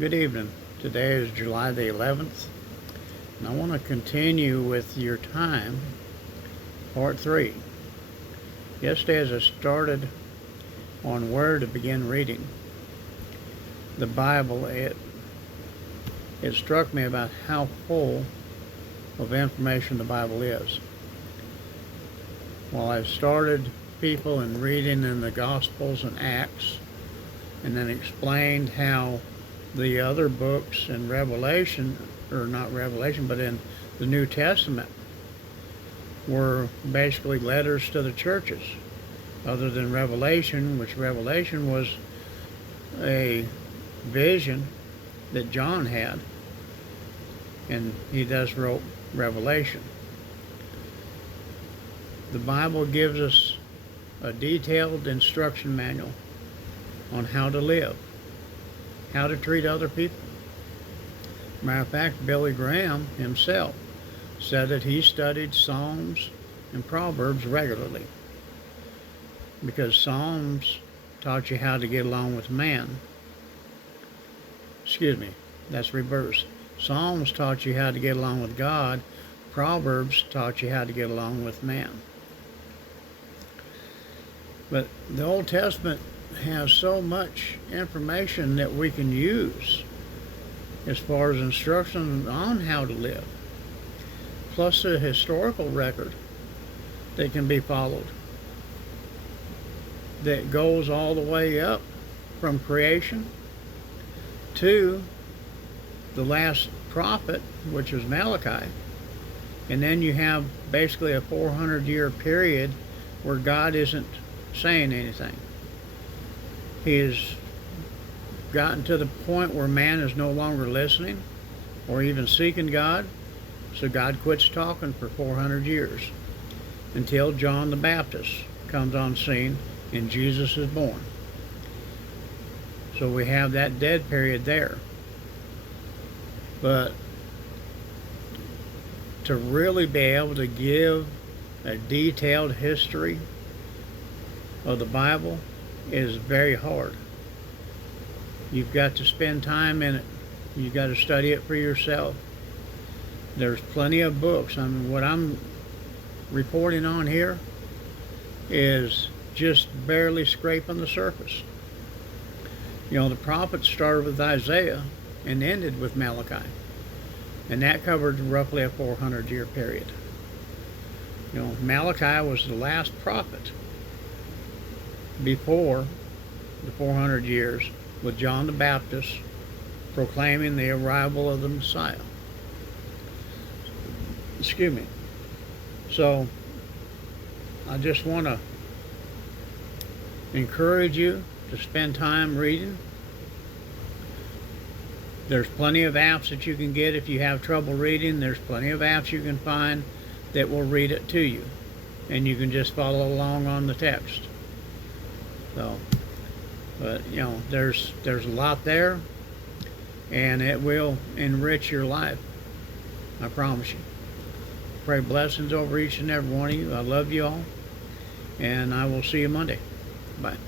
Good evening. Today is July the 11th, and I want to continue with your time, part 3. Yesterday, as I started on where to begin reading the Bible, it struck me about how full of information the Bible is. While I've started people in reading in the Gospels and Acts, and then explained how the other books in Revelation, or not Revelation, but in the New Testament, were basically letters to the churches, other than Revelation, which Revelation was a vision that John had, and he thus wrote Revelation. The Bible gives us a detailed instruction manual on how to live, how to treat other people. Matter of fact, Billy Graham himself said that he studied Psalms and Proverbs regularly because Psalms taught you how to get along with man. Excuse me, that's reverse. Psalms taught you how to get along with God. Proverbs taught you how to get along with man. But the Old Testament has so much information that we can use as far as instructions on how to live, plus a historical record that can be followed that goes all the way up from creation to the last prophet, which is Malachi. And then you have basically a 400-year period where God isn't saying anything. He has gotten to the point where man is no longer listening or even seeking God, so God quits talking for 400 years until John the Baptist comes on scene and Jesus is born. So we have that dead period there. But to really be able to give a detailed history of the Bible is very hard. You've got to spend time in it. You've got to study it for yourself. There's plenty of books. I mean, what I'm reporting on here is just barely scraping the surface. You know, the prophets started with Isaiah and ended with Malachi, and that covered roughly a 400-year period. You know, Malachi was the last prophet before the 400 years, with John the Baptist proclaiming the arrival of the Messiah. Excuse me. So I just want to encourage you to spend time reading. There's plenty of apps that you can get if you have trouble reading. There's plenty of apps you can find that will read it to you, and you can just follow along on the text. So, but you know, there's a lot there, and it will enrich your life. I promise you. Pray blessings over each and every one of you. I love you all, and I will see you Monday. Bye.